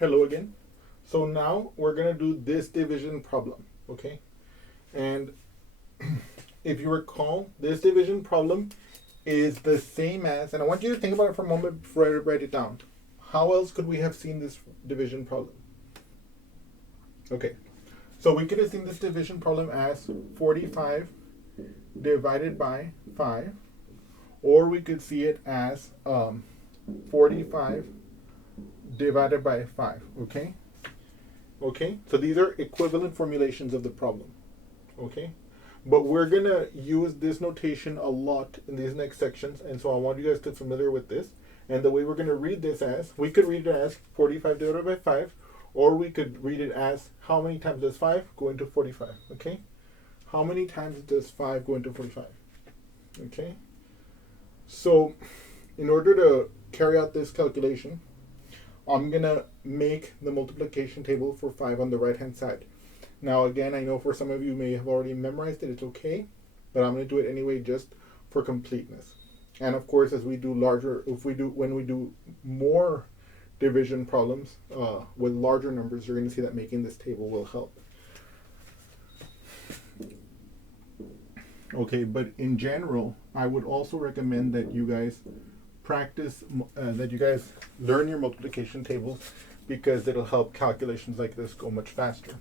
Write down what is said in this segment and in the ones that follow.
Hello again. So now we're going to do this division problem, okay? And if you recall, this division problem is the same as, and I want you to think about it for a moment before I write it down. How else could we have seen this division problem? Okay, so we could have seen this division problem as 45 divided by 5, or we could see it as 45 divided by 5, okay? Okay, so these are equivalent formulations of the problem, okay? But we're gonna use this notation a lot in these next sections, and so I want you guys to be familiar with this. And the way we're gonna read this as, we could read it as 45 divided by 5, or we could read it as how many times does 5 go into 45, okay? How many times does 5 go into 45, okay? So in order to carry out this calculation, I'm gonna make the multiplication table for 5 on the right hand side. Now again, I know for some of you may have already memorized it, it's okay, but I'm gonna do it anyway just for completeness. And of course, as we do when we do more division problems with larger numbers, you're gonna see that making this table will help. Okay, but in general, I would also recommend that you guys that you guys learn your multiplication tables, because it'll help calculations like this go much faster.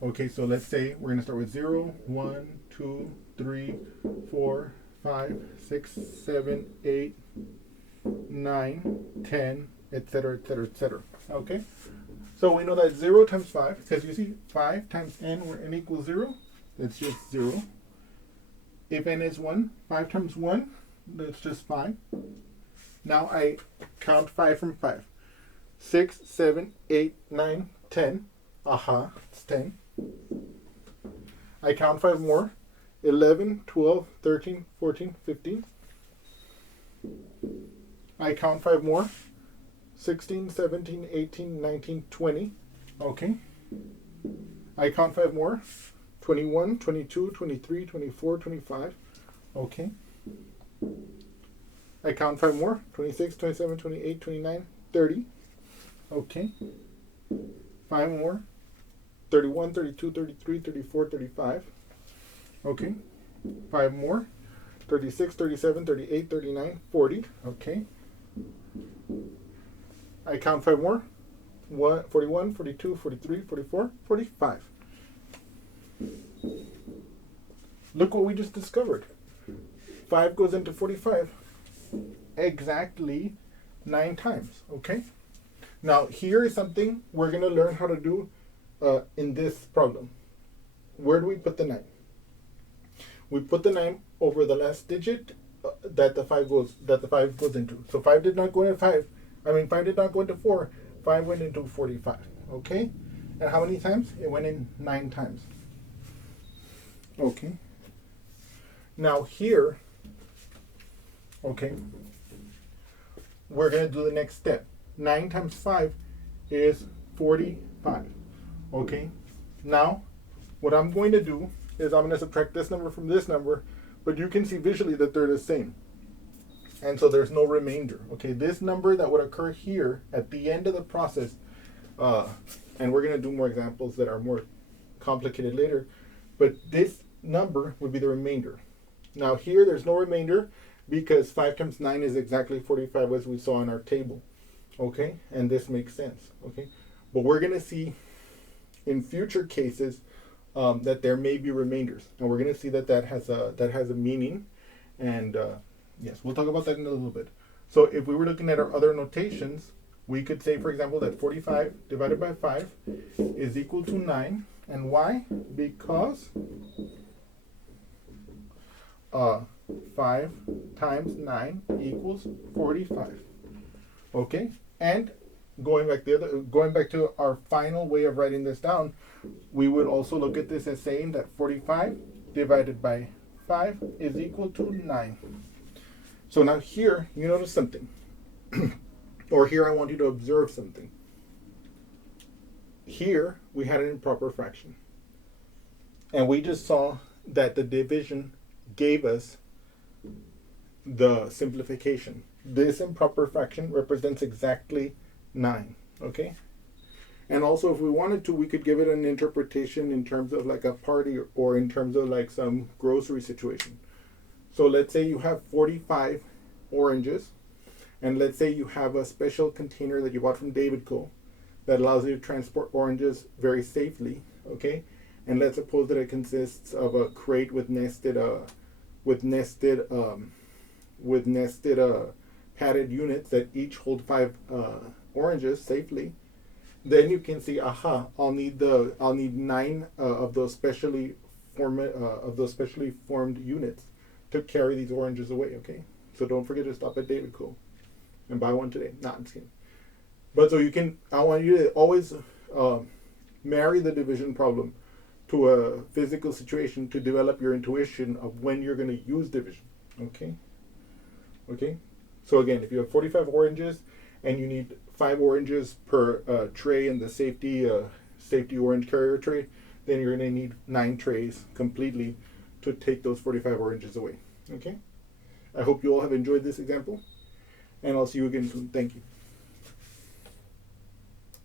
Okay, so let's say we're going to start with 0, 1, 2, 3, 4, 5, 6, 7, 8, 9, 10, etc., etc., etc. Okay, so we know that 0 times 5, because you see 5 times n, where n equals 0, that's just 0. If n is 1, 5 times 1, that's just 5. Now I count 5 from 5. 6, 7, 8, 9, 10. Aha, it's 10. I count 5 more. 11, 12, 13, 14, 15. I count 5 more. 16, 17, 18, 19, 20. Okay. I count 5 more. 21, 22, 23, 24, 25. Okay. I count 5 more. 26, 27, 28, 29, 30. Okay. 5 more. 31, 32, 33, 34, 35. Okay. 5 more. 36, 37, 38, 39, 40. Okay. I count 5 more. 41, 42, 43, 44, 45. Look what we just discovered. 5 goes into 45 exactly 9 times, okay? Now, here is something we're going to learn how to do in this problem. Where do we put the 9? We put the 9 over the last digit that the 5 goes into. So 5 did not go into 5. 5 did not go into 4. 5 went into 45, okay? And how many times? It went in 9 times. Okay. Now here, okay, we're going to do the next step. 9 times 5 is 45. Okay. Now, what I'm going to do is I'm going to subtract this number from this number, but you can see visually that they're the same. And so there's no remainder. Okay, this number that would occur here at the end of the process, and we're going to do more examples that are more complicated later, but this number would be the remainder. Now here there's no remainder because 5 times 9 is exactly 45 as we saw in our table. Okay, and this makes sense. Okay, but we're going to see in future cases that there may be remainders, and we're going to see that that has a meaning, and yes, we'll talk about that in a little bit. So if we were looking at our other notations, we could say, for example, that 45 divided by 5 is equal to 9. And why? Because 5 times 9 equals 45. Okay? And going back to our final way of writing this down, we would also look at this as saying that 45 divided by 5 is equal to 9. So now here, you notice something. Or here I want you to observe something. Here, we had an improper fraction. And we just saw that the division gave us the simplification. This improper fraction represents exactly 9. Okay? And also, if we wanted to, we could give it an interpretation in terms of like a party or in terms of like some grocery situation. So let's say you have 45 oranges, and let's say you have a special container that you bought from David Co. that allows you to transport oranges very safely, okay? And let's suppose that it consists of a crate with nested padded units that each hold 5 oranges safely. Then you can see, aha, I'll need 9 of those specially formed units to carry these oranges away. Okay, so don't forget to stop at David Co. and buy one today. Not just kidding. But so I want you to always marry the division problem to a physical situation to develop your intuition of when you're going to use division. Okay. Okay. So again, if you have 45 oranges and you need 5 oranges per tray in the safety orange carrier tray, then you're going to need 9 trays completely to take those 45 oranges away. Okay? I hope you all have enjoyed this example, and I'll see you again soon. Thank you.